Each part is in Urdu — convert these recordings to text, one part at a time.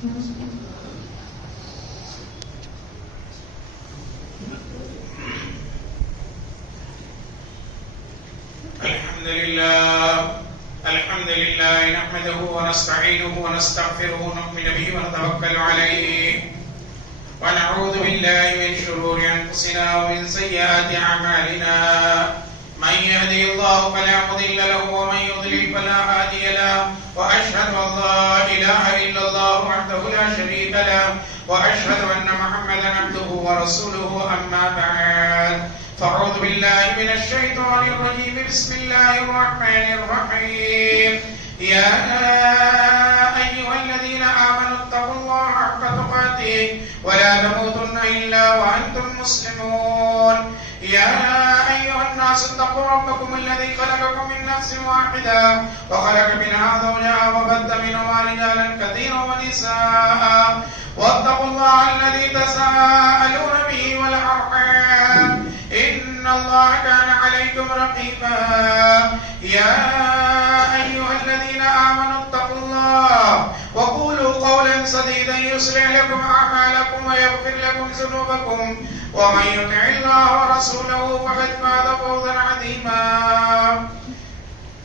الحمد لله نحمده ونستعينه ونستغفره ونؤمن به ونتوكل عليه ونعوذ بالله من شرور أنفسنا ومن سيئات أعمالنا من يهده الله فلا مضل له ومن يضلل فلا هادي له وأشهد أن لا إله إلا الله وحده لا شريك له وأشهد أن محمدا عبده ورسوله أما بعد فأعوذ بالله من الشيطان الرجيم بسم الله الرحمن الرحيم يا أيها الذين آمنوا اتقوا الله حق تقاته ولا تموتن إلا وأنتم مسلمون يا أيها الناس اتقوا ربكم الذي خلقكم من نفس واحدة وخلق منها زوجها وبث منهما رجالا كثيرا ونساء واتقوا الله الذي تساءلون به والأرحام إن الله كان عليكم رقيبا يا أيها الذين آمنوا اتقوا الله وقولوا قولا سديدا يصلح لكم أعمالكم ويغفر لكم ذنوبكم ومن يطع الله ورسوله فقد فاز فوزا عظيما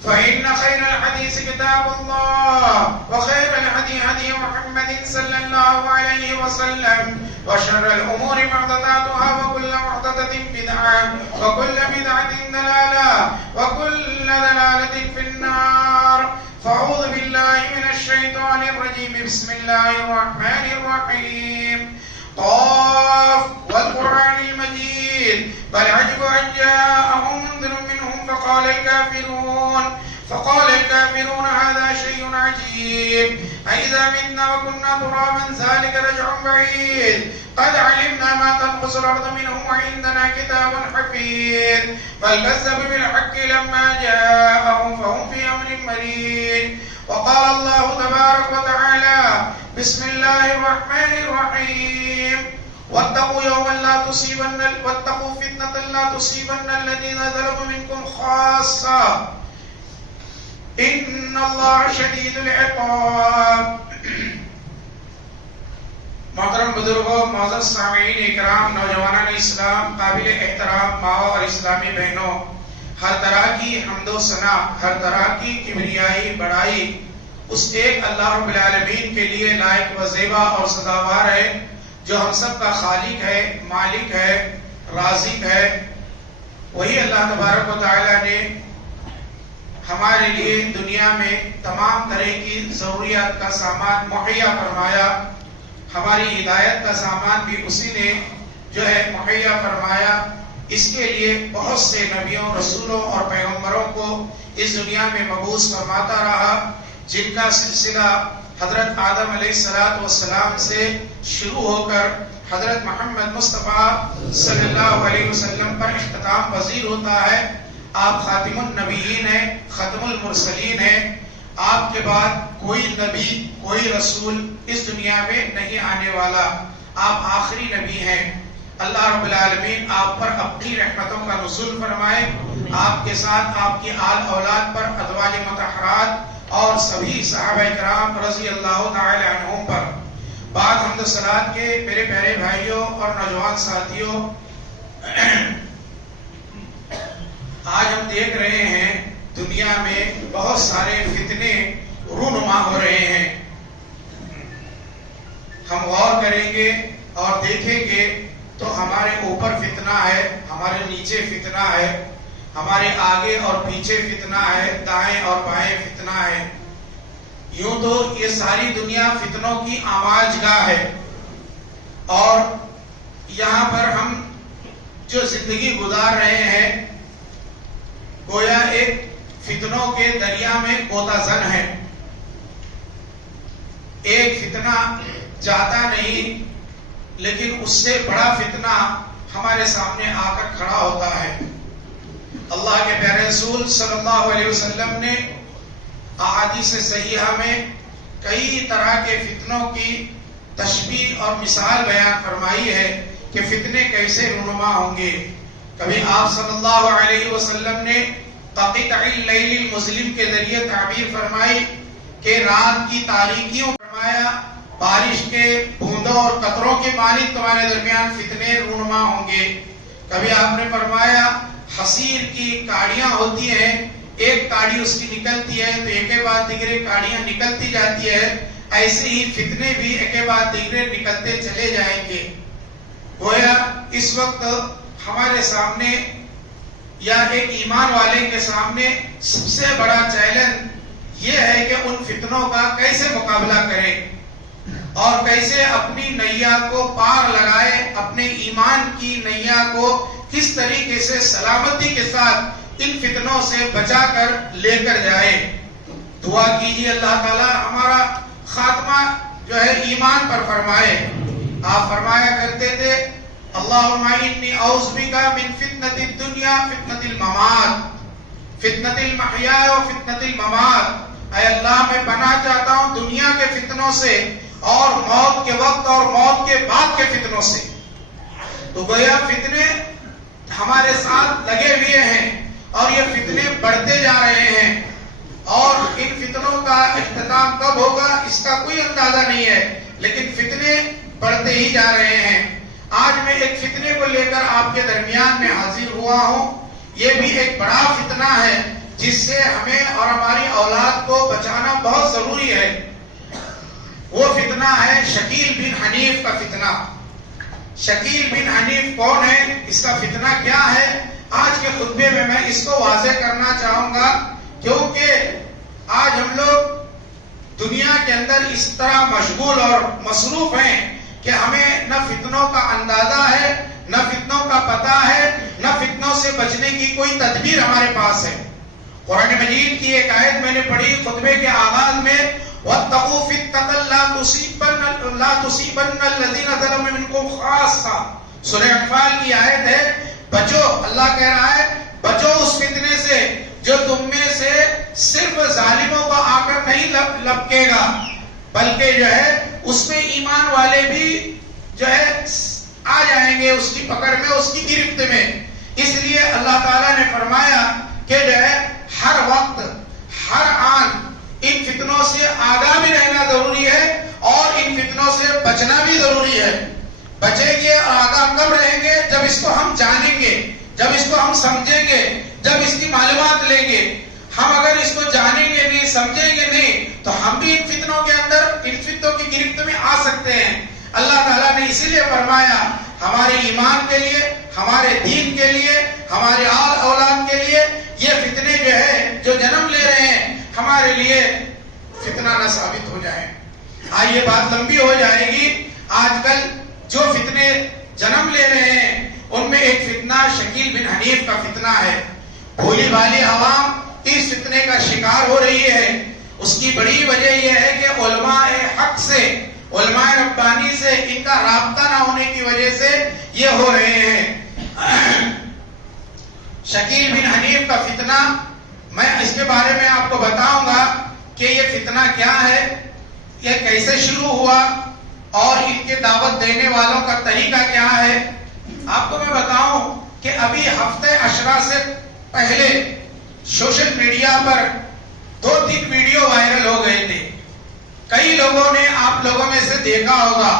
فإن خير الحديث كتاب الله وخير الهدي هدي محمد صلى الله عليه وسلم وشر الأمور محدثاتها وكل محدثة بدعة وكل بدعة ضلالة وكل ضلالة في النار فأعوذ بالله من الشيطان الرجيم بسم الله الرحمن الرحيم قاف والقرآن المجيد بل عجب أن جاءهم منذر منهم فقال الكافرون هذا شيء عجيب أإذا متنا وكنا ترابا ذلك رجع بعيد قد علمنا ما تنقص الأرض منهم وعندنا كتاب حفيظ بل كذبوا بالحق لما جاءهم فهم في أمر مريج وقال الله تبارك وتعالى بسم الله الرحمن الرحيم واتقوا يوما واتقوا فتنة لا تصيبن الذين ظلموا منكم خاصة ان اللہ شدید العقاب. محترم بزرگوں، معزز سامعین اکرام، نوجوانان اسلام، قابل احترام ماؤں اور اسلامی بہنوں، ہر طرح کی حمد و ثنا، ہر طرح کی کبریائی بڑائی اس ایک اللہ رب العالمین کے لیے لائق و زیبا اور سزاوار ہے جو ہم سب کا خالق ہے، مالک ہے، رازق ہے. وہی اللہ تبارک و تعالی نے ہمارے لیے دنیا میں تمام طرح کی ضروریات کا سامان مہیا فرمایا. ہماری ہدایت کا سامان بھی اسی نے جو ہے مہیا فرمایا. اس کے لیے بہت سے نبیوں، رسولوں اور پیغمبروں کو اس دنیا میں مبعوث فرماتا رہا، جن کا سلسلہ حضرت آدم علیہ السلام سے شروع ہو کر حضرت محمد مصطفیٰ صلی اللہ علیہ وسلم پر اختتام پذیر ہوتا ہے. آپ خاتم النبیین ہیں، ختم المرسلین ہیں. آپ کے بعد کوئی نبی، کوئی رسول اس دنیا میں نہیں آنے والا. آپ آخری نبی ہیں. اللہ رب العالمین آپ پر اپنی رحمتوں کا نزول فرمائے، آپ کے ساتھ آپ کی آل اولاد پر، ازواج مطہرات اور سبھی صحابہ کرام رضی اللہ تعالی عنہم پر. بعد حمد و صلات کے میرے پیارے بھائیوں اور نوجوان ساتھیوں، آج ہم دیکھ رہے ہیں دنیا میں بہت سارے فتنے رونما ہو رہے ہیں. ہم غور کریں گے اور دیکھیں گے تو ہمارے اوپر فتنہ ہے، ہمارے نیچے فتنہ ہے، ہمارے آگے اور پیچھے فتنہ ہے، دائیں اور بائیں فتنہ ہے. یوں تو یہ ساری دنیا فتنوں کی آواز گاہ ہے، اور یہاں پر ہم جو زندگی گزار رہے ہیں گویا ایک فتنوں کے دریا میں غوطہ زن ہے. ایک فتنہ جاتا نہیں، لیکن اس سے بڑا فتنہ ہمارے سامنے آ کر کھڑا ہوتا ہے. اللہ کے پیارے رسول صلی اللہ علیہ وسلم نے احادیث صحیحہ میں کئی طرح کے فتنوں کی تشبیہ اور مثال بیان فرمائی ہے کہ فتنے کیسے رونما ہوں گے. کبھی آپ صلی اللہ علیہ وسلم نے قطع اللیل المظلم کے ذریعے تعبیر فرمائی کہ رات کی تاریکیوں فرمایا بارش کے بوندوں اور قطروں کی مانند تمہارے درمیان فتنے رونما ہوں گے۔ کبھی آپ نے فرمایا حصیر کی کاڑیاں ہوتی ہیں، ایک کاڑی اس کی نکلتی ہے تو ایک کے بعد دیگرے کاڑیاں نکلتی جاتی ہے، ایسے ہی فتنے بھی ایک کے بعد دیگرے نکلتے چلے جائیں گے۔ گویا اس وقت ہمارے سامنے یا ایک ایمان والے کے سامنے سب سے بڑا چیلنج یہ ہے کہ ان فتنوں کا کیسے مقابلہ کرے اور کیسے اپنی نیا کو پار لگائے، اپنے ایمان کی نیا کو کس طریقے سے سلامتی کے ساتھ ان فتنوں سے بچا کر لے کر جائے۔ دعا کیجیے اللہ تعالی ہمارا خاتمہ جو ہے ایمان پر فرمائے۔ آپ فرمایا کرتے تھے اللہم انی اعوذ بک من فتنۃ الدنیا فتنۃ الممات فتنۃ المحیا و فتنۃ الممات۔ اے اللہ میں پناہ چاہتا ہوں دنیا کے فتنوں سے اور موت کے وقت اور موت کے بعد کے فتنوں سے۔ تو گویا فتنے ہمارے ساتھ لگے ہوئے ہیں اور یہ فتنے بڑھتے جا رہے ہیں، اور ان فتنوں کا اختتام کب ہوگا اس کا کوئی اندازہ نہیں ہے، لیکن فتنے بڑھتے ہی جا رہے ہیں۔ آج میں ایک فتنے کو لے کر آپ کے درمیان میں حاضر ہوا ہوں۔ یہ بھی ایک بڑا فتنہ ہے جس سے ہمیں اور ہماری اولاد کو بچانا بہت ضروری ہے۔ وہ فتنہ ہے شکیل بن حنیف کا فتنہ۔ شکیل بن حنیف کون ہے، اس کا فتنہ کیا ہے، آج کے خطبے میں اس کو واضح کرنا چاہوں گا، کیونکہ آج ہم لوگ دنیا کے اندر اس طرح مشغول اور مصروف ہیں کہ ہمیں نہ فتنوں کا اندازہ ہے، نہ فتنوں کا پتہ ہے، نہ فتنوں سے بچنے کی کوئی تدبیر ہمارے پاس ہے۔ قرآن مجید کی ایک آیت میں نے پڑھی خطبے کے آغاز میں، وَاتَّقُوا فِتْنَةً لَا تُصِيبَنَّ الَّذِينَ ظَلَمُوا مِنكُمْ خَاصَّةً۔ سورہ انفال کی آیت ہے، بچو، اللہ کہہ رہا ہے بچو اس فتنے سے جو تم میں سے صرف ظالموں کو آ کر نہیں لپکے گا، بلکہ جو ہے اس میں ایمان والے بھی جو ہے آ جائیں گے اس کی پکڑ میں، اس کی گرفت میں۔ اس لیے اللہ تعالیٰ نے فرمایا کہ جو ہے ہر وقت ہر آن ان فتنوں سے آگاہ بھی رہنا ضروری ہے اور ان فتنوں سے بچنا بھی ضروری ہے۔ بچیں گے اور آگاہ کب رہیں گے، جب اس کو ہم جانیں گے، جب اس کو ہم سمجھیں گے، جب اس کی معلومات لیں گے۔ ہم اگر اس کو جانیں گے نہیں، سمجھیں گے نہیں، تو ہم بھی ان فتنوں کے اندر، ان فتنوں کی گرفت میں آ سکتے ہیں۔ اللہ تعالیٰ نے اسی لیے فرمایا ہمارے ایمان کے لیے، ہمارے دین کے لیے، ہمارے آل اولاد کے لیے یہ فتنے جو ہے جو جنم لے رہے ہیں ہمارے لیے فتنہ نہ ثابت ہو جائے۔ آئیے بات لمبی ہو جائے گی۔ آج کل جو فتنے جنم لے رہے ہیں ان میں ایک فتنہ شکیل بن حنیف کا فتنہ ہے۔ بھولی بھالی عوام اس فتنے کا شکار ہو رہی ہے۔ اس کی بڑی وجہ یہ ہے کہ علماء حق سے، علماء ربانی سے ان کا رابطہ نہ ہونے کی وجہ سے یہ ہو رہے ہیں۔ شکیل بن حنیف کا فتنہ، میں اس کے بارے میں آپ کو بتاؤں گا کہ یہ فتنہ کیا ہے، یہ کیسے شروع ہوا اور ان کے دعوت دینے والوں کا طریقہ کیا ہے۔ آپ کو میں بتاؤں کہ ابھی ہفتے عشرہ سے پہلے سوشل میڈیا پر 2-3 ویڈیو وائرل ہو گئے تھے۔ کئی لوگوں نے، آپ لوگوں میں سے دیکھا ہوگا،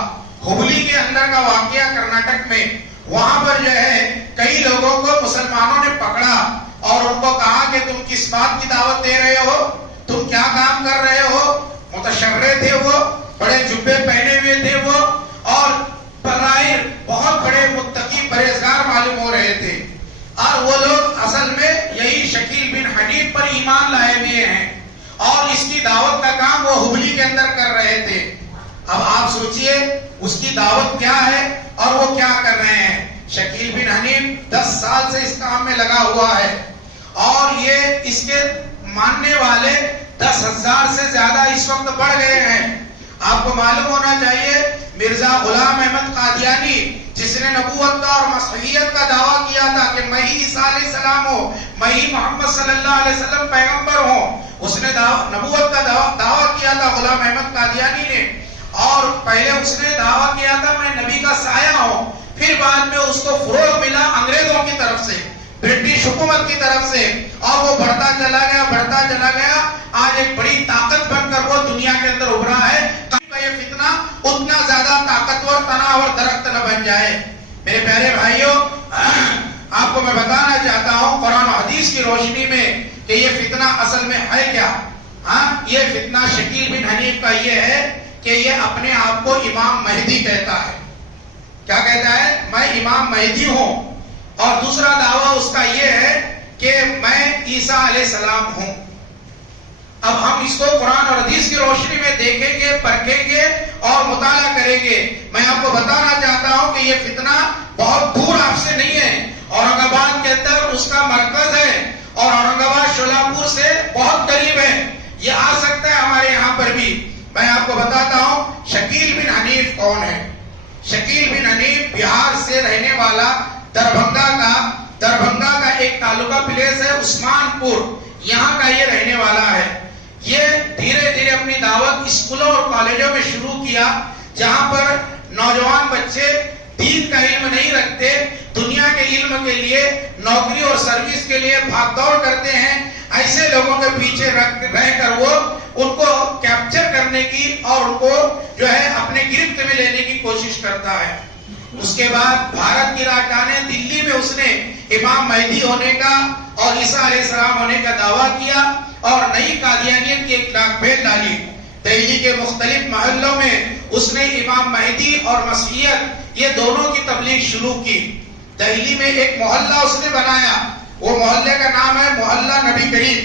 ہبلی کے اندر کا واقعہ کرناٹک میں، وہاں پر جو ہے کئی لوگوں کو مسلمانوں نے پکڑا اور ان کو کہا کہ تم کس بات کی دعوت دے رہے ہو، تم کیا کام کر رہے ہو۔ متشرع تھے وہ، بڑے جبے پہنے ہوئے تھے وہ، اور بظاہر بہت بڑے متقی پرہیزگار معلوم ہو رہے تھے، اور وہ لوگ اصل میں یہی شکیل بن حنیف پر ایمان لائے ہوئے ہیں اور اس کی دعوت کا کام وہ ہبلی کے اندر کر رہے تھے۔ اب آپ سوچئے اس کی دعوت کیا ہے اور وہ کیا کر رہے ہیں۔ شکیل بن حنیف 10 سال سے اس کام میں لگا ہوا ہے اور یہ اس کے ماننے والے 10,000 سے زیادہ اس وقت بڑھ گئے ہیں۔ آپ کو معلوم ہونا چاہیے مرزا غلام احمد قادیانی، جس نے نبوت کا اور مسیحیت کا دعویٰ کیا تھا کہ میں ہی عیسیٰ علیہ السلام ہوں، میں ہی محمد صلی اللہ علیہ وسلم پیغمبر ہوں، اس نے نبوت کا دعویٰ کیا تھا غلام احمد قادیانی نے، اور پہلے اس نے دعویٰ کیا تھا میں نبی کا سایہ ہوں، پھر بعد میں اس کو فروغ ملا انگریزوں کی طرف سے، برٹش حکومت کی طرف سے، اور وہ بڑھتا چلا گیا، آج ایک بڑی طاقت بن کر وہ دنیا کے اندر ابھرا ہے۔ یہ فتنہ اور درخت نہ بن جائے۔ میرے پیارے بھائیوں، آپ کو میں بتانا چاہتا ہوں قرآن و حدیث کی روشنی میں کہ یہ فتنہ اصل میں ہے کیا۔ یہ فتنہ شکیل بن حنیف کا یہ ہے کہ یہ اپنے آپ کو امام مہدی کہتا ہے۔ کیا کہتا ہے؟ میں امام مہدی ہوں۔ اور دوسرا دعویٰ اس کا یہ ہے کہ میں عیسیٰ علیہ السلام ہوں۔ اب ہم اس کو قرآن اور حدیث کی روشنی میں دیکھیں گے، پرکھیں گے اور مطالعہ کریں گے۔ میں آپ کو بتانا چاہتا ہوں کہ یہ فتنہ بہت دور آپ سے نہیں ہے، اورنگ آباد کے اندر اس کا مرکز ہے اور اورنگ آباد شولہپور سے بہت قریب ہے، یہ آ سکتا ہے ہمارے یہاں پر بھی۔ میں آپ کو بتاتا ہوں شکیل بن حنیف کون ہے۔ شکیل بن حنیف بہار سے رہنے والا، دربھنگا کا ایک تعلقہ پلیس ہے عثمان پور، یہاں کا یہ رہنے والا ہے۔ یہ دھیرے دھیرے اپنی دعوت اسکولوں اور کالجوں میں شروع کیا، جہاں پر نوجوان بچے دین کا علم نہیں رکھتے، دنیا کے علم کے لیے، نوکری اور سروس کے لیے بھاگ دوڑ کرتے ہیں۔ ایسے لوگوں کے پیچھے رہ کر وہ ان کو کیپچر کرنے کی اور ان کو جو ہے اپنے گرفت میں لینے کی کوشش کرتا ہے۔ اس کے بعد بھارت کی راجدھانی دلی میں اس نے امام مہدی ہونے کا اور عیسیٰ علیہ السلام ہونے کا دعویٰ کیا اور نئی قادیانیت کی ایک لاکھ بھیڑ ڈالی۔ دہلی کے مختلف محلوں میں اس نے امام مہدی اور مسیحیت یہ دونوں کی تبلیغ شروع کی۔ دہلی میں ایک محلہ اس نے بنایا، وہ محلے کا نام ہے محلہ نبی کریم۔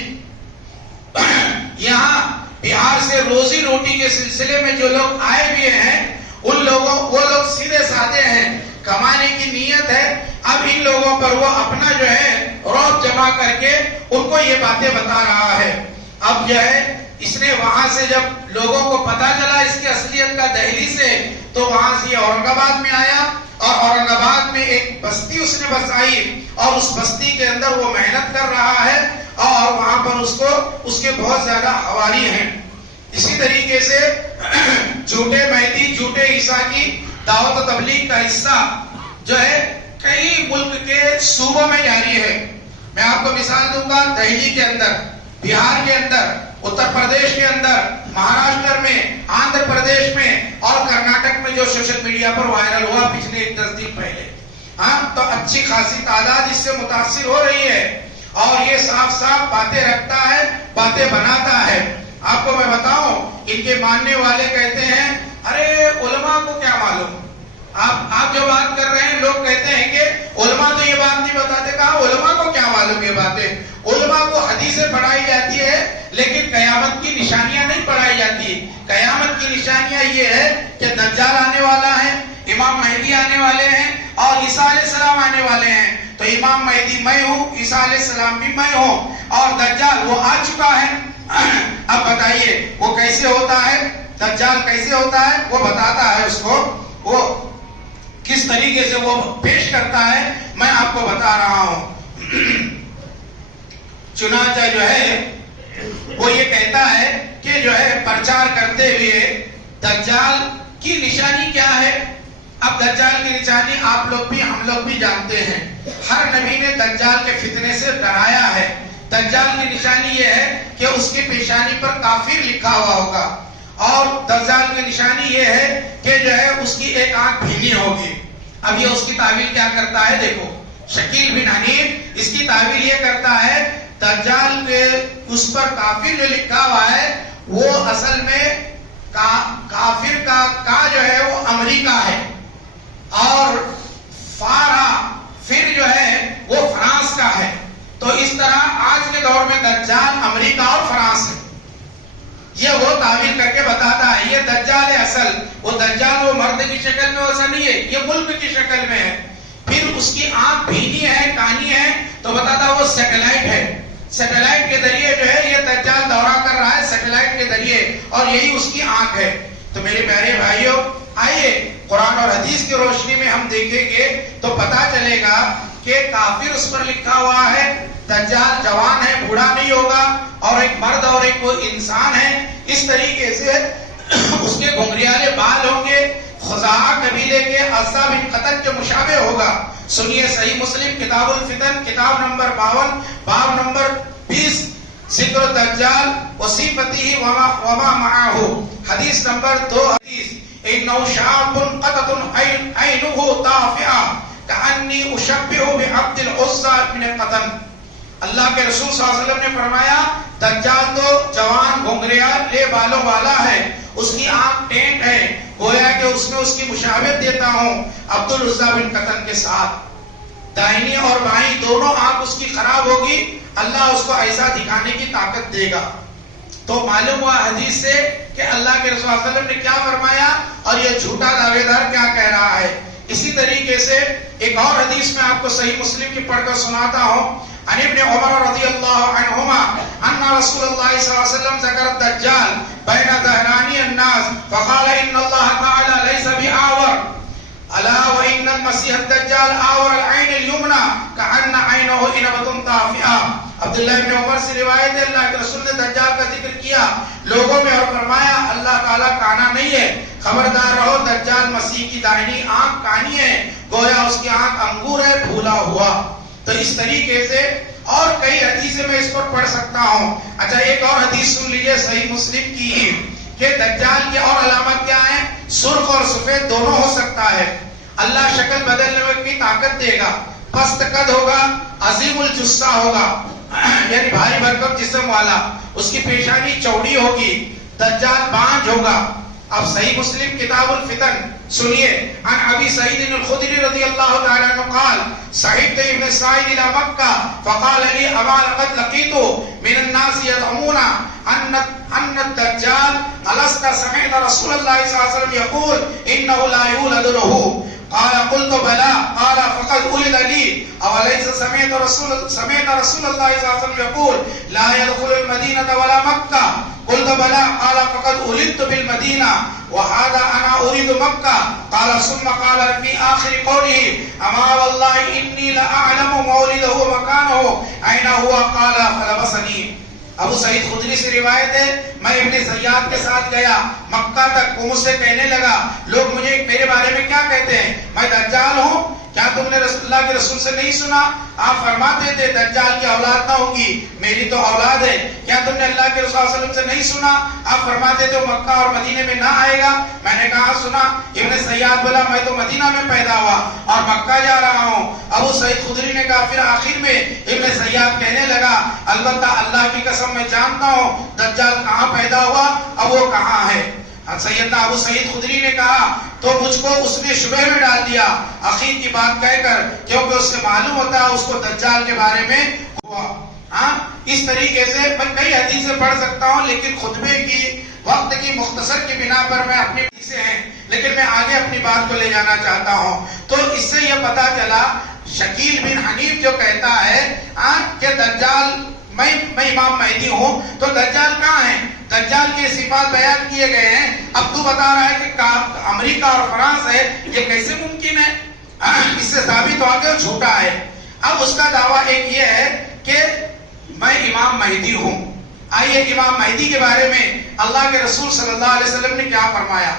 یہاں بہار سے روزی روٹی کے سلسلے میں جو لوگ آئے ہوئے ہیں، وہ لوگ سیدھے سادے ہیں، کمانے کی نیت ہے۔ اب ان لوگوں پر وہ اپنا جو ہے رعب جمع کر کے ان کو یہ باتیں بتا رہا ہے۔ اب جو ہے اس نے وہاں سے جب لوگوں کو پتا چلا اس کی اصلیت کا دہلی سے، تو وہاں سے اورنگ آباد میں آیا اور اورنگ آباد میں ایک بستی اس نے بسائی اور اس بستی کے اندر وہ محنت کر رہا ہے اور وہاں پر اس کے بہت زیادہ حوالی ہیں۔ اسی طریقے سے جھوٹے مہدی، جھوٹے عیسیٰ کی دعوت و تبلیغ کا حصہ جو ہے کئی ملک کے صوبوں میں جاری ہے۔ میں آپ کو مثال دوں گا، دہلی کے اندر، بہار کے اندر، اتر پردیش کے اندر، مہاراشٹر میں، آندھر پردیش میں اور کرناٹک میں جو سوشل میڈیا پر وائرل ہوا پچھلے 10 دن پہلے، تو اچھی خاصی تعداد اس سے متاثر ہو رہی ہے اور یہ صاف صاف باتیں رکھتا ہے، باتیں بناتا ہے۔ آپ کو میں بتاؤں، ان کے ماننے والے کہتے ہیں ارے علماء کو کیا معلوم۔ آپ جو بات کر رہے ہیں، لوگ کہتے ہیں کہ علماء تو یہ بات نہیں بتاتے۔ کہا علماء کو کیا معلوم یہ باتیں؟ علماء کو حدیثیں پڑھائی جاتی ہے لیکن قیامت کی نشانیاں نہیں پڑھائی جاتی۔ قیامت کی نشانیاں یہ ہے کہ دجال آنے والا ہے، امام مہدی آنے والے ہیں اور عیسیٰ علیہ السلام آنے والے ہیں۔ تو امام مہدی میں ہوں، عیسیٰ علیہ السلام بھی میں ہوں اور دجال وہ آ چکا ہے۔ اب بتائیے وہ کیسے ہوتا ہے، دجال کیسے ہوتا ہے؟ وہ بتاتا ہے اس کو، وہ کس طریقے سے وہ پیش کرتا ہے، میں آپ کو بتا رہا ہوں۔ چنانچہ جو ہے وہ یہ کہتا ہے کہ جو ہے پرچار کرتے ہوئے دجال کی نشانی کیا ہے۔ اب دجال کی نشانی آپ لوگ بھی ہم لوگ بھی جانتے ہیں، ہر نبی نے دجال کے فتنے سے ڈرایا ہے۔ دجال کی نشانی یہ ہے کہ اس کی پیشانی پر کافر لکھا ہوا ہوگا اور دجال کی نشانی یہ ہے کہ جو ہے اس کی ایک آنکھ بھینی ہوگی۔ اب یہ اس کی تعویل کیا کرتا ہے، دیکھو شکیل بن حنیف اس کی تعویل یہ کرتا ہے دجال کے اس پر کافر جو لکھا ہوا ہے وہ اصل میں کافر کا جو ہے وہ امریکہ ہے اور فارا پھر جو ہے وہ فرانس کا ہے۔ تو اس طرح آج کے دور میں دجال امریکہ اور فرانس ہے۔ یہ وہ تعویل کر کے بتاتا ہے یہ دجال ہے اصل۔ وہ دجال وہ مرد کی شکل میں ویسا نہیں ہے، یہ ملک کی شکل میں ہے۔ پھر اس کی آنکھ بھینی ہے، کانی ہے، تو بتاتا وہ سیٹلائٹ ہے۔ سیٹلائٹ کے ذریعے جو ہے یہ دجال دورہ کر رہا ہے، سیٹلائٹ کے ذریعے، اور یہی اس کی آنکھ ہے۔ تو میرے پیارے بھائیوں، آئیے قرآن اور حدیث کی روشنی میں ہم دیکھیں گے تو پتا چلے گا کہ کافر اس پر لکھا ہوا ہے۔ دجال جوان ہے، بوڑھا نہیں ہوگا، اور ایک مرد اور ایک وہ انسان ہے۔ اس طریقے سے اس کے گھنگریالے بال ہوں گے، خزاعہ قبیلے کے عصا بن قتل کے مشابہ ہوگا۔ سنیے صحیح مسلم کتاب الفتن کتاب نمبر 52 باب نمبر 20 ذکر الدجال وصفته وما معه، حدیث نمبر 2 حدیث إنه شاب قطط عينه طافئة كأني أشبه بعبد العزى من القطن. اللہ کے رسول صلی اللہ علیہ وسلم نے فرمایا دجال تو جوان گھنگریا لے بالوں والا ہے، اس کی آنکھ ٹینٹ ہے، گویا کہ اس میں اس کی مشابہت دیتا ہوں عبد العزى بن قطن کے ساتھ۔ دائنی اور بائیں دونوں آنکھ اس کی خراب ہوگی، اللہ اس کو ایسا دکھانے کی طاقت دے گا۔ تو معلوم ہوا حدیث سے کہ اللہ کے رسول صلی اللہ علیہ وسلم نے کیا فرمایا اور یہ جھوٹا دعوے دار کیا کہہ رہا ہے۔ اسی طریقے سے ایک اور حدیث میں آپ کو صحیح مسلم کی پڑھ کر سناتا ہوں۔ عن ابن عمر رضی اللہ عنہما ان رسول اللہ صلی اللہ علیہ وسلم ذکر الدجال بین ظہرانی الناس فقال ان اللہ تعالی لیس بآور الا وان المسیح الدجال آور العین الیمنى کأن عینہ انبۃ طافئہ۔ عبداللہ ابن عمر سے روایت ہے اللہ کے رسول نے دجال کا ذکر کیا لوگوں میں اور فرمایا اللہ تعالیٰ کانا نہیں ہے، خبردار رہو دجال مسیح کی دائنی آنکھ کانی ہے، گویا اس کی آنکھ انگور ہے پھولا ہوا۔ تو اس طریقے سے اور کئی حدیثیں میں اس پر پڑھ سکتا ہوں۔ اچھا ایک اور حدیث سن لیجئے صحیح مسلم کی ہی کہ دجال کی اور علامت کیا ہے؟ سرخ اور سفید دونوں ہو سکتا ہے، اللہ شکل بدلنے کی طاقت دے گا، پست قد ہوگا، عظیم الجثہ ہوگا یعنی بھاری بھرکم جسم والا، اس کی پیشانی چوڑی ہوگی، دجال بانج ہوگا۔ اب صحیح مسلم کتاب الفتن سنیے، عن ابی سعید الخدری رضی اللہ تعالی عنہ قال صحیح ابن سعید الى مکہ فقال لی اما لقد لقیت من الناس يدعون ان الدجال الست سمعت رسول اللہ صلی اللہ علیہ وسلم يقول انه لا يولد له قال قلت بلى قال فقد ولد لي اوليس سمعت رسول الله صلى الله عليه وسلم يقول لا يدخل المدينة ولا مكة قلت بلى قال فقد ولدت بالمدينة وهذا انا اريد مكة قال ثم قال في اخر قوله اما والله اني لاعلم مولده ومكانه اين هو قال فلبسني۔ ابو سعید خدری سے روایت ہے میں ابن زیاد کے ساتھ گیا مکہ تک، وہ مجھ سے کہنے لگا لوگ مجھے میرے بارے میں کیا کہتے ہیں، میں دجال ہوں، کیا تم نے اللہ کے رسول سے نہیں سنا؟ آپ فرماتے تھے دجال کی اولاد نہ ہوگی، میری تو اولاد ہے۔ کیا تم نے اللہ کے رسول صلی اللہ علیہ وسلم سے نہیں سنا؟ آپ فرماتے تھے مکہ اور مدینے میں نہ آئے گا۔ میں نے کہا سنا۔ ابن سیاد بولا میں تو مدینہ میں پیدا ہوا اور مکہ جا رہا ہوں۔ ابو سعید خدری نے کہا پھر آخر میں ابن سیاد کہنے لگا البتہ اللہ کی قسم میں جانتا ہوں دجال کہاں پیدا ہوا اب وہ کہاں ہے۔ سیدنا ابو سعید خدری نے کہا تو مجھ کو اس نے شبہ میں ڈال دیا اخیر کی بات کہہ کر، کیونکہ اس سے معلوم ہوتا ہے اس کو دجال کے بارے میں ہوا۔ اس طریقے سے میں کئی حدیثیں پڑھ سکتا ہوں لیکن خطبے کی وقت کی مختصر کی بنا پر میں اپنی حدیثیں ہیں لیکن میں آگے اپنی بات کو لے جانا چاہتا ہوں۔ تو اس سے یہ پتا چلا شکیل بن حنیف جو کہتا ہے کہ دجال میں امام مہدی ہوں، تو دجال کہاں ہے؟ دجال کے صفات بیان کیے گئے ہیں، اب تو بتا رہا ہے کہ امریکہ اور فرانس ہے، یہ کیسے ممکن ہے؟ اس سے ثابت ہوا کہ جھوٹا ہے۔ اب اس کا دعویٰ ایک یہ ہے کہ میں امام مہدی ہوں۔ آئیے امام مہدی کے بارے میں اللہ کے رسول صلی اللہ علیہ وسلم نے کیا فرمایا۔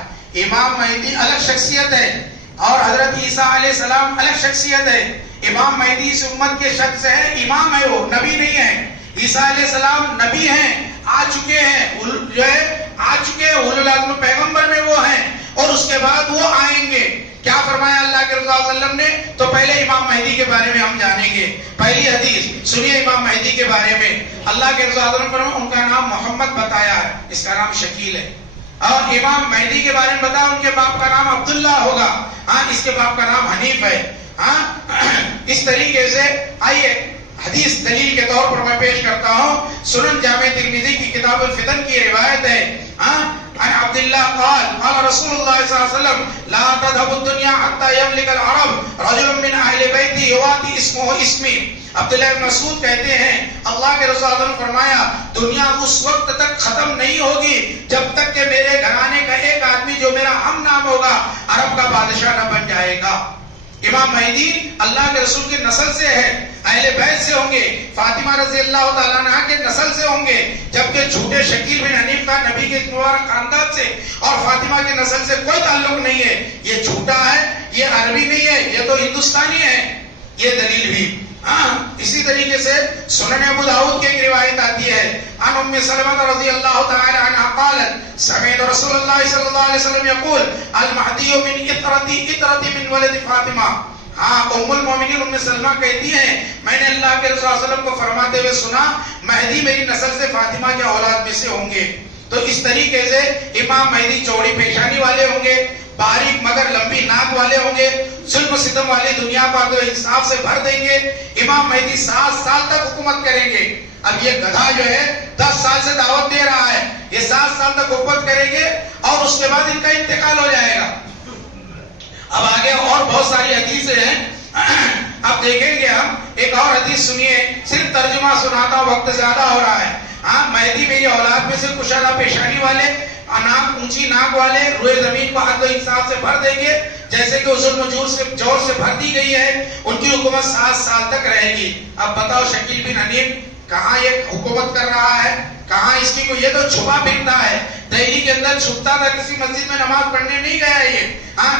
امام مہدی الگ شخصیت ہے اور حضرت عیسیٰ علیہ السلام الگ شخصیت ہے۔ امام مہدی اس امت کے شخص ہے، امام ہے، وہ نبی نہیں ہے۔ عیسیٰ علیہ السلام نبی ہیں، آ چکے ہیں، جو ہے آ چکے ہیں، اولو العزم پیغمبر میں وہ ہیں اور اس کے بعد وہ آئیں گے۔ کیا فرمایا اللہ کے رسول صلی اللہ علیہ وسلم نے؟ تو پہلے امام مہدی کے بارے میں ہم جانیں گے۔ پہلی حدیث سنیے امام مہدی کے بارے میں، اللہ کے رسول صلی اللہ علیہ وسلم نے ان کا نام محمد بتایا ہے، اس کا نام شکیل ہے، اور امام مہدی کے بارے میں بتایا ان کے باپ کا نام عبداللہ ہوگا، اس کے باپ کا نام حنیف ہے۔ اس طریقے سے آئیے حدیث دلیل کے طور پر میں پیش کرتا ہوں، سنن جامع ترمذی کی کتاب الفتن کی روایت ہے، عن عبداللہ قال قال رسول اللہ صلی اللہ علیہ وسلم لا تذهب الدنيا حتى يملك العرب رجل من اہل بیتی یواتی اسمہ اسمی۔ عبداللہ بن مسعود کہتے ہیں اللہ کے رسول صلی اللہ علیہ وسلم فرمایا دنیا اس وقت تک ختم نہیں ہوگی جب تک کہ میرے گھرانے کا ایک آدمی جو میرا ہم نام ہوگا عرب کا بادشاہ نہ بن جائے گا۔ امام مہدی اللہ کے رسول کی نسل سے ہے، اہل بیت سے ہوں گے، فاطمہ رضی اللہ تعالیٰ عنہ کے نسل سے ہوں گے، جبکہ جھوٹے شکیل بن حنیف کا نبی کے مبارک خاندان سے اور فاطمہ کے نسل سے کوئی تعلق نہیں ہے، یہ جھوٹا ہے، یہ عربی نہیں ہے، یہ تو ہندوستانی ہے۔ یہ دلیل بھی اسی طریقے سے سنن ابو داؤد کی ایک روایت آتی ہے عن ام سلمہ رضی اللہ تعالی عنہا قالت سمعت رسول اللہ صلی اللہ علیہ وسلم یقول المہدی من اطرتی من ولد فاطمہ. ام المومنین ام سلمہ کہتی ہیں میں نے اللہ کے رسول صلی اللہ علیہ وسلم کو فرماتے ہوئے سنا مہدی میری نسل سے فاطمہ کے اولاد میں سے ہوں گے. تو اس طریقے سے امام مہدی چوڑی پیشانی والے ہوں گے, باریک مگر لمبی ناک والے ہوں گے, ظلم و ستم والی دنیا کو عدل و انصاف سے بھر دیں گے. امام مہدی 7 سال تک حکومت کریں گے. اب یہ گدھا جو ہے 10 سال سے دعوت دے رہا ہے, یہ 7 سال تک حکومت کریں گے اور اس کے بعد ان کا انتقال ہو جائے گا. اب آگے اور بہت ساری حدیثیں ہیں, اب دیکھیں گے ہم. ایک اور حدیث سنیے, صرف ترجمہ سناتا ہوں وقت زیادہ ہو رہا ہے. مہدی میری اولاد میں سے کشادہ پیشانی والے, ناک اونچی ناک والے, روئے زمین کو عدل و انصاف سے بھر دیں گے جیسے کہ ظلم و جور سے بھر دی گئی ہے. ان کی حکومت 7 سال تک رہے گی. اب بتاؤ شکیل بن حنیف کہاں یہ حکومت کر رہا ہے, کہاں اس کی یہ تو چھپا پھرتا ہے. دہلی کے اندر چھپتا تھا, کسی مسجد میں نماز پڑھنے نہیں گیا یہ,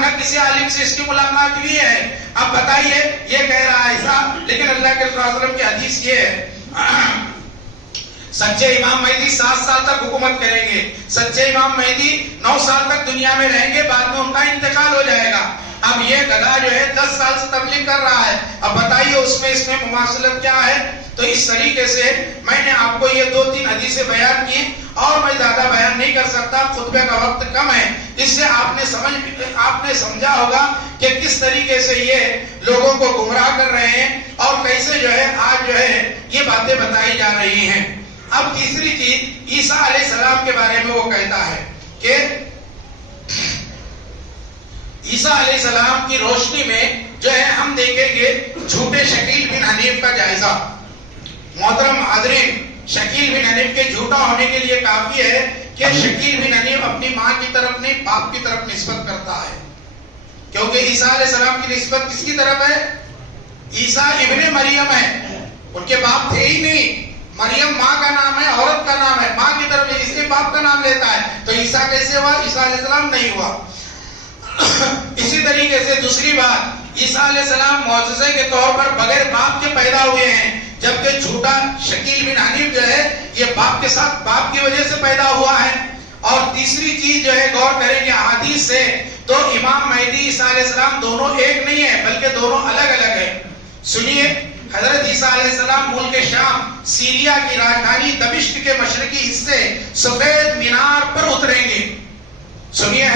نہ کسی عالم سے اس کی ملاقات ہوئی ہے. اب بتائیے یہ کہہ رہا ہے ایسا, لیکن اللہ کے رسول صلی اللہ علیہ وسلم کی حدیث یہ ہے سچے امام مہدی 7 سال تک حکومت کریں گے. سچے امام مہدی 9 سال تک دنیا میں رہیں گے, بعد میں ان کا انتقال ہو جائے گا. اب یہ گدھا جو ہے 10 سال سے تبلیغ کر رہا ہے, اب بتائیے اس میں مماثلت کیا ہے. تو اس طریقے سے میں نے آپ کو یہ 2-3 حدیثیں بیان کی اور میں زیادہ بیان نہیں کر سکتا, خطبے کا وقت کم ہے. اس سے آپ نے سمجھا ہوگا کہ کس طریقے سے یہ لوگوں کو گمراہ کر رہے ہیں اور کیسے جو ہے آج جو ہے یہ باتیں بتائی جا رہی ہیں. اب تیسری چیز عیسیٰ علیہ السلام کے بارے میں وہ کہتا ہے کہ عیسیٰ علیہ السلام کی روشنی میں جو ہے ہم دیکھیں گے جھوٹے شکیل بن حنیف کا جائزہ. محترم حاضرین, شکیل بن حنیف کے جھوٹا ہونے کے لیے کافی ہے کہ شکیل بن حنیف اپنی ماں کی طرف نہیں باپ کی طرف نسبت کرتا ہے, کیونکہ عیسیٰ علیہ السلام کی نسبت کس کی طرف ہے؟ عیسیٰ ابن مریم ہے, ان کے باپ تھے ہی نہیں. مریم ماں کا نام ہے, عورت کا نام ہے, ماں کی طرف اس کے باپ کا نام لیتا ہے. تو عیسیٰ کیسے ہوا؟ عیسیٰ علیہ السلام نہیں ہوا. اسی طریقے سے دوسری بات, عیسیٰ علیہ السلام معجزے کے طور پر بغیر باپ کے پیدا ہوئے ہیں, جبکہ جھوٹا شکیل بن حنیف جو ہے یہ باپ کے ساتھ باپ کی وجہ سے پیدا ہوا ہے. اور تیسری چیز جو ہے غور کریں گے احادیث سے, تو امام مہدی عیسیٰ علیہ السلام دونوں ایک نہیں ہے بلکہ دونوں الگ الگ ہیں. سنیے, حضرت عیسیٰ علیہ السلام ملک شام سیریا کی راجدھانی دمشق کے مشرقی حصے سفید مینار پر اتریں گے. سنیے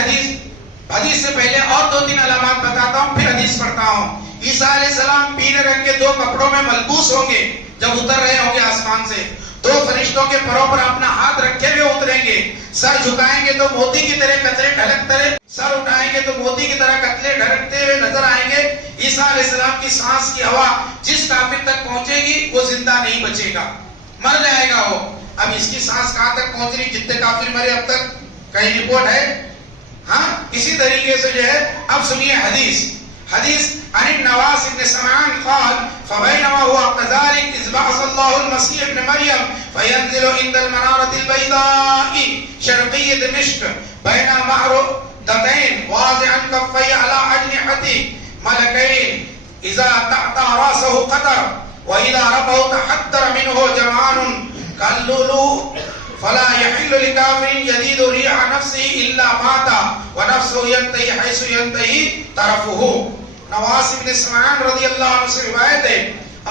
حدیث سے پہلے اور 2-3 علامات بتاتا ہوں, پھر حدیث پڑھتا ہوں. عیسیٰ علیہ السلام پیلے رنگ کے 2 کپڑوں میں ملبوس ہوں گے جب اتر رہے ہوں گے آسمان سے. 2 فرشتوں کے پروں پر اپنا ہاتھ رکھے ہوئے اتریں گے. سر جھکائیں گے تو موتی کی طرح قطرے ڈھلکتے, سر اٹھائیں گے تو موتی کی طرح قطرے ڈھلکتے ہوئے نظر آئیں گے. عیسیٰ علیہ السلام کی سانس کی ہوا جس کافر تک پہنچے گی وہ زندہ نہیں بچے گا, مر جائے گا وہ. اب اس کی سانس کہاں تک پہنچ رہی, جتنے کافر مرے اب تک کہیں رپورٹ ہے؟ ہاں, اسی طریقے سے جو ہے. اب سنیے حدیث عن النواس بن سمعان قال فبينما هو كذلك إذ بعث الله المسيح ابن مريم فينزل عند المنارة البيضاء شرقي دمشق بين معرضتين واضعا كفيه على أجنحته ملكين إذا تعطى رأسه قطر وإذا رفعه تحدر منه جمعان كاللؤلؤ فلا يحل لكافر يزيد ريح نفسه الا مات ونفسه ينتهي حيث ينتهي طرفه. نواس بن سمعان رضی اللہ عنہ سے روایت ہے,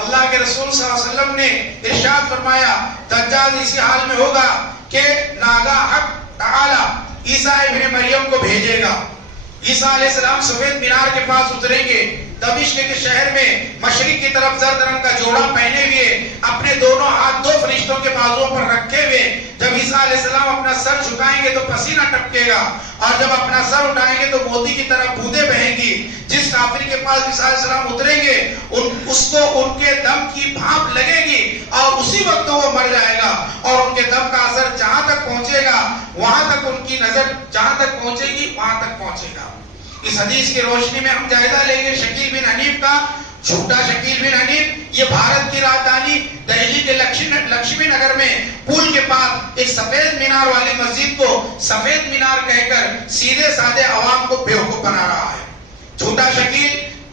اللہ کے رسول صلی اللہ علیہ وسلم نے ارشاد فرمایا دجال اسی حال میں ہوگا کہ ناگا حق تعالی عیسیٰ ابن مریم کو بھیجے گا. عیسیٰ علیہ السلام سفید مینار کے پاس اتریں گے. دمشق کے شہر میں مشرق کی طرف زرد رنگ کا جوڑا پہنے ہوئے, اپنے دونوں ہاتھ 2 فرشتوں کے بازوؤں پر رکھے ہوئے. جب عیسیٰ علیہ السلام اپنا سر جھکائیں گے تو پسینہ ٹپکے گا, اور جب اپنا سر اٹھائیں گے تو موتی کی طرح بوندیں بہیں گی. جس کافر کے پاس عیسیٰ علیہ السلام اتریں گے اس کو ان کے دم کی بھاپ لگے گی اور اسی وقت وہ مر جائے گا, اور ان کے دم کا اثر جہاں تک پہنچے گا وہاں تک ان کی نظر جہاں تک پہنچے گی وہاں تک پہنچے گا. اس حدیث کی روشنی میں ہم جائزہ لیں گے شکیل بن حنیف کا. جھوٹا شکیل بن حنیف یہ بھارت کی راجدھانی دہلی کے لکشمی نگر میں پل کے پاس ایک سفید مینار والی مسجد کو سفید مینار کہہ کر سیدھے سادے عوام کو بیوقوف بنا رہا ہے. جھوٹا شکیل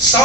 100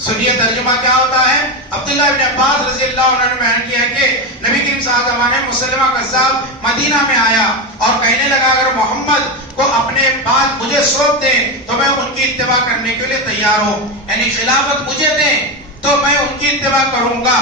سنیے ترجمہ کیا ہوتا ہے. عبداللہ ابن عباس رضی اللہ عنہ نے بیان کیا کہ نبی کریم صلی اللہ علیہ وسلم نے مسلمہ کذاب مدینہ میں آیا اور کہنے لگا اگر محمد کو اپنے بات مجھے سونپ دیں تو میں ان کی اتباع کرنے کے لیے تیار ہوں. یعنی خلافت مجھے دیں تو میں ان کی اتباع کروں گا.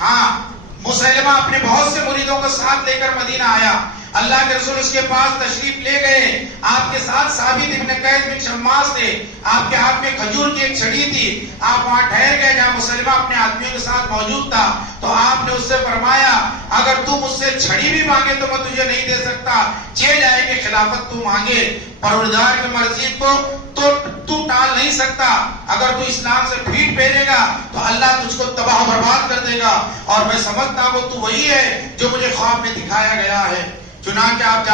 ہاں مسلمہ اپنے بہت سے مریدوں کو ساتھ لے کر مدینہ آیا. اللہ کے رسول اس کے پاس تشریف لے گئے. آپ کے ساتھ ثابت ابن قیس بن شماس تھے. آپ کے ہاتھ میں کھجور کی ایک چھڑی تھی. آپ وہاں ٹھہر گئے جہاں مسلمہ اپنے آدمیوں کے ساتھ موجود تھا. تو آپ نے اس سے فرمایا اگر تو مجھ سے چھڑی بھی مانگے تو میں تجھے نہیں دے سکتا. چہ جائے کہ خلافت تو مانگے. پروردگار کی مرضی کو تو ٹال نہیں سکتا. اگر تو اسلام سے پھیٹ پھیرے گا تو اللہ تجھ کو تباہ و برباد کر دے گا. اور میں سمجھتا ہوں تو وہی ہے جو مجھے خواب میں دکھایا گیا ہے. چنانچہ آپ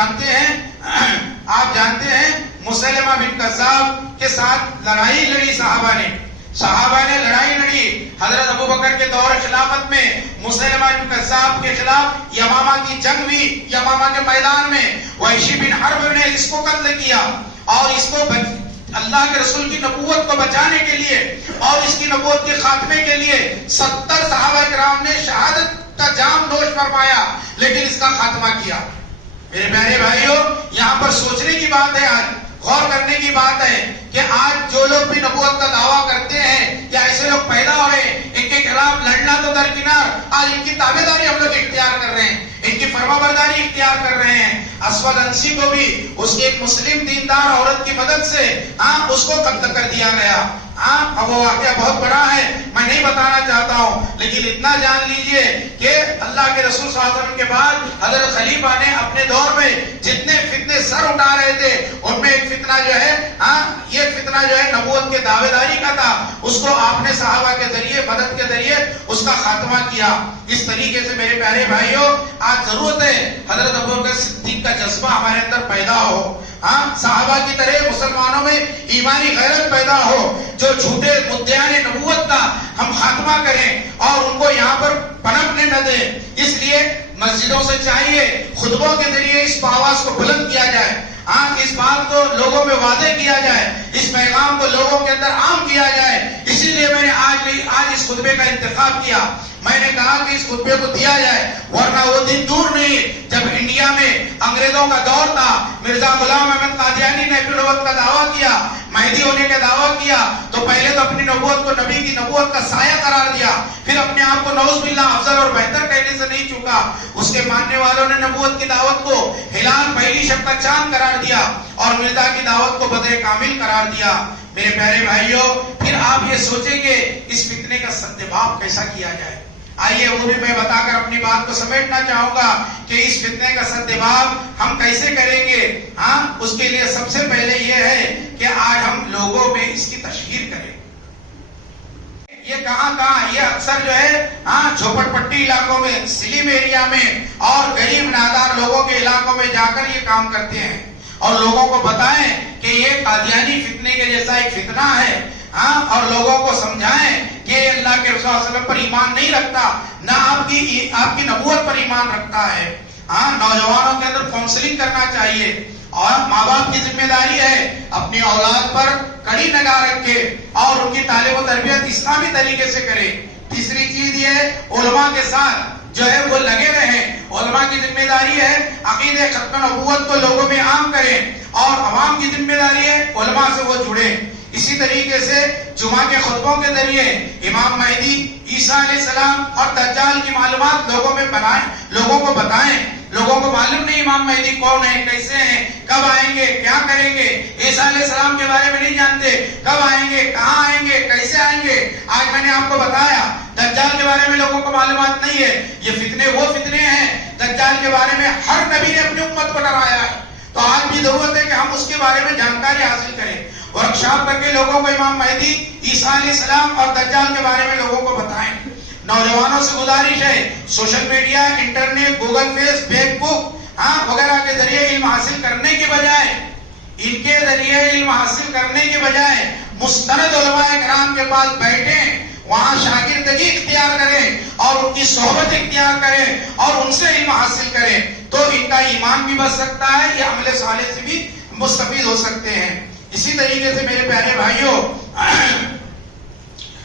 جانتے ہیں مسلمہ بن کذاب کے ساتھ لڑائی لڑی صحابہ نے لڑائی لڑی. حضرت ابوبکر کے دور خلافت میں مسلمہ بن کذاب کے خلاف یمامہ کی جنگ ہوئی. یمامہ کے میدان میں وحشی بن حرب نے اس کو قتل کیا اور اس کو اللہ کے رسول کی نبوت کو بچانے کے لیے اور اس کی نبوت کے خاتمے کے لیے 70 صحابہ کرام نے شہادت کا جام نوش فرمایا لیکن اس کا خاتمہ کیا. میرے پیارے بھائیوں یہاں پر سوچنے کی بات ہے, آج غور کرنے کی بات ہے کہ آج جو لوگ بھی نبوت کا دعویٰ کرتے ہیں یا ایسے لوگ پیدا ہو رہے ہیں ان کے خلاف لڑنا تو درکنار, آج ان کی تابعداری ہم لوگ اختیار کر رہے ہیں, ان کی فرما برداری اختیار کر رہے ہیں. اسود انسی کو بھی اس کی ایک مسلم دیندار عورت کی مدد سے اس کو قتل کر دیا گیا. وہ واقعہ بہت بڑا ہے, میں نہیں بتانا چاہتا ہوں, لیکن اتنا جان لیجئے کہ اللہ کے رسول صلی اللہ علیہ وسلم کے بعد حضرت خلیفہ نے اپنے دور میں جتنے فتنے سر اٹھا رہے تھے ان میں ایک فتنہ جو ہے یہ فتنہ جو ہے نبوت کے دعوے داری کا تھا. اس کو آپ نے صحابہ کے ذریعے مدد کے ذریعے اس کا خاتمہ کیا. اس طریقے سے میرے پیارے بھائیوں آج ضرورت ہے حضرت ابوبکر صدیق کا جذبہ ہمارے اندر پیدا ہو. صحابہ کی طرح مسلمانوں میں ایمانی غیرت پیدا ہو, جو جھوٹے مدعیان نبوت کا ہم خاتمہ کریں اور ان کو یہاں پر پنپنے نہ دیں. اس لیے مسجدوں سے چاہیے خطبوں کے ذریعے اس آواز کو بلند کیا جائے, اس بات کو لوگوں میں واضح کیا جائے, اس پیغام کو لوگوں کے اندر عام کیا جائے. اسی لیے میں نے آج اس خطبے کا انتخاب کیا. میں نے کہا کہ اس خطبے کو دیا جائے, ورنہ وہ دن دور نہیں جب انڈیا میں انگریزوں کا دور تھا, مرزا غلام احمد قادیانی نے نبوت کا دعویٰ کیا, مہدی ہونے کا دعویٰ کیا, تو پہلے تو اپنی نبوت کو نبی کی نبوت کا سایہ قرار دیا, پھر اپنے آپ کو نعوذ باللہ افضل اور بہتر کہنے سے نہیں چکا. اس کے ماننے والوں نے نبوت کی دعوت کو ہلال پہلی شب کا چاند قرار دیا اور مرزا کی دعوت کو بدر کامل قرار دیا. میرے پیارے بھائیوں پھر آپ یہ سوچیں گے اس فتنے کا سدباب کیسا کیا جائے. آئیے وہ بھی میں بتا کر اپنی بات کو سمیٹنا چاہوں گا کہ اس فتنے کا سدباب ہم کیسے کریں گے. اس کے لیے سب سے پہلے یہ ہے کہ آج ہم لوگوں میں اس کی تشہیر کریں. یہ کہاں یہ اکثر جو ہے جھوپڑ پٹی علاقوں میں, سلیم ایریا میں اور غریب نادار لوگوں کے علاقوں میں جا کر یہ کام کرتے ہیں اور لوگوں کو بتائیں کہ یہ قادیانی فتنے کے جیسا ایک فتنہ ہے, اور لوگوں کو سمجھائیں کہ اللہ کے رسول صلی اللہ علیہ وسلم پر ایمان نہیں رکھتا, نہ آپ کی نبوت پر ایمان رکھتا ہے. نوجوانوں کے اندر کاؤنسلنگ کرنا چاہیے اور ماں باپ کی ذمہ داری ہے اپنی اولاد پر کڑی نگاہ رکھے اور ان کی تعلیم و تربیت اسلامی طریقے سے کرے. تیسری چیز یہ ہے علماء کے ساتھ جو ہے وہ لگے رہیں. علماء کی ذمہ داری ہے عقیدہ ختم نبوت کو لوگوں میں عام کریں اور عوام کی ذمہ داری ہے علماء سے وہ جڑیں. اسی طریقے سے جمعہ کے خطبوں کے ذریعے امام مہدی, عیسیٰ علیہ السلام اور دجال کی معلومات لوگوں میں بنائیں, لوگوں کو بتائیں. لوگوں کو معلوم نہیں امام مہدی کون ہے, کیسے ہیں, کب آئیں گے, کیا کریں گے. عیسیٰ علیہ السلام کے بارے میں نہیں جانتے, کب آئیں گے, کہاں آئیں گے, کیسے آئیں گے. آج میں نے آپ کو بتایا. دجال کے بارے میں لوگوں کو معلومات نہیں ہے. یہ فتنے وہ فتنے ہیں دجال کے بارے میں ہر نبی نے اپنی امت کو ڈرایا ہے. تو آج بھی ضرورت ہے کہ ہم اس کے بارے میں جانکاری حاصل کریں, ورکشاپ کر کے لوگوں کو امام مہدی, عیسیٰ علیہ السلام اور دجال کے بارے میں لوگوں کو بتائیں. نوجوانوں سے گزارش ہے social media, internet, Google Facebook وغیرہ کے ذریعے علم حاصل کرنے کے بجائے مستند علماء کرام کے پاس بیٹھیں, وہاں شاگردگی اختیار کریں اور ان کی صحبت اختیار کریں اور ان سے علم حاصل کریں, تو ان کا ایمان بھی بچ سکتا ہے, یہ عمل صالح سے بھی مستفید ہو سکتے ہیں. اسی طریقے سے میرے پیارے بھائیوں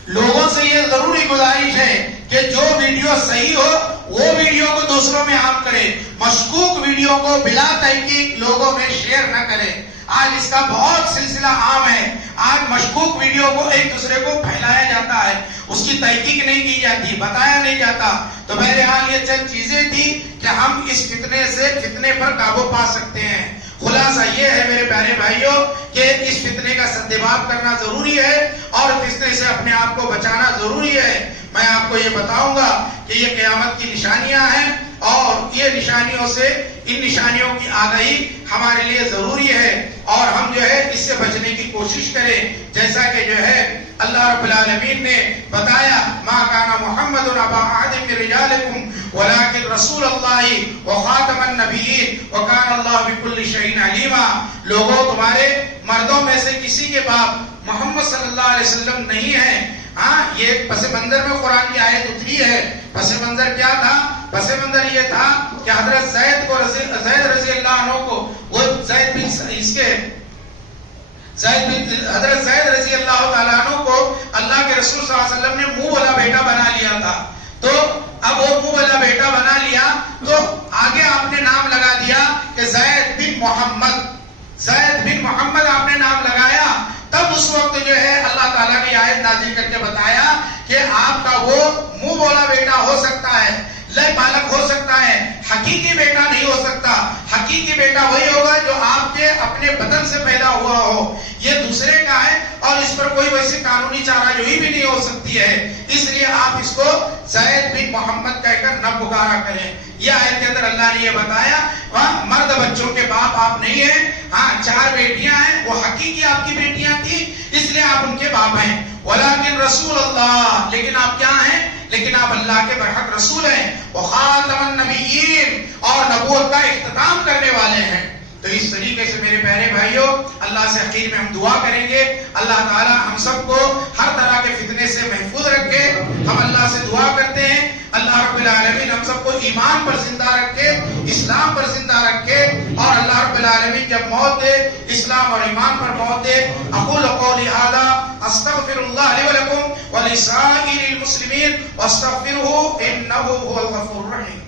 لوگوں سے یہ ضروری گزارش ہے کہ جو ویڈیو صحیح ہو وہ ویڈیو کو دوسروں میں عام کرے، مشکوک ویڈیو کو بلا تحقیق لوگوں میں شیئر نہ کرے۔ آج اس کا بہت سلسلہ عام ہے، آج مشکوک ویڈیو کو ایک دوسرے کو پھیلایا جاتا ہے، اس کی تحقیق نہیں کی جاتی، بتایا نہیں جاتا۔ تو بہرحال یہ چند چیزیں تھی کہ ہم اس فتنے پر قابو پا سکتے ہیں۔ خلاصہ یہ ہے میرے پیارے بھائیوں کہ اس فتنے کا سدباب کرنا ضروری ہے اور فتنے سے اپنے آپ کو بچانا ضروری ہے۔ میں آپ کو یہ بتاؤں گا کہ یہ قیامت کی نشانیاں ہیں اور یہ نشانیوں سے ان نشانیوں کی آگاہی ہمارے لیے ضروری ہے اور ہم جو ہے اس سے بچنے کی کوشش کریں، جیسا کہ جو ہے اللہ رب العالمین نے بتایا ما کان محمد ابا احد من رجالکم ولکن رسول اللہ وخاتم النبیین وکان اللہ بکل شیء علیما۔ لوگوں تمہارے مردوں میں سے کسی کے باپ محمد صلی اللہ علیہ وسلم نہیں ہے۔ ہاں یہ پس منظر میں قرآن کی آیت اتری ہے۔ پس منظر کیا تھا؟ پس منظر یہ تھا کہ حضرت زید رضی اللہ عنہ کو وہ حضرت زید رضی اللہ تعالیٰ عنہ کو اللہ کے رسول صلی اللہ علیہ وسلم نے منہ والا بیٹا بنا لیا تھا۔ تو اب وہ منہ والا بیٹا بنا لیا تو آگے آپ نے نام لگا دیا کہ زید بن محمد، زید بن محمد آپ نے نام لگایا۔ تب اس وقت جو ہے اللہ تعالیٰ نے آیت نازل کر کے بتایا کہ آپ کا وہ منہ بولا بیٹا ہو سکتا ہے، لے پالک ہو سکتا ہے، حقیقی بیٹا نہیں ہو سکتا۔ حقیقی بیٹا وہی ہوگا جو آپ کے اپنے بدن سے پیدا ہوا ہو، یہ دوسرے کا ہے اور اس پر کوئی ویسی قانونی چارہ جوئی بھی نہیں ہو سکتی ہے، اس لیے آپ اس کو زید بن محمد کہہ کر نہ پکارا کریں۔ یہ آیت کے اندر اللہ نے یہ بتایا مرد بچوں کے باپ آپ نہیں ہیں، ہاں 4 بیٹیاں ہیں، وہ حقیقی آپ کی بیٹیاں تھیں اس لیے آپ ان کے باپ ہیں۔ ولیکن رسول اللہ، لیکن آپ کیا ہیں؟ لیکن آپ اللہ کے برحق رسول ہیں، وخاتم النبیین، اور نبوت کا اختتام کرنے والے ہیں۔ تو اس طریقے سے میرے پیارے بھائیوں اللہ سے اخیر میں ہم دعا کریں گے اللہ تعالی ہم سب کو ہر طرح کے فتنے سے محفوظ رکھے۔ ہم اللہ سے دعا کرتے ہیں اللہ رب العالمین ہم سب کو ایمان پر زندہ رکھے، اسلام پر زندہ رکھے، اور اللہ رب العالمین جب موت دے اسلام اور ایمان پر موت دے۔ اقول قولی ھذا استغفر اللہ لی ولکم ولسائر المسلمین واستغفروہ انہ هو الغفور الرحیم۔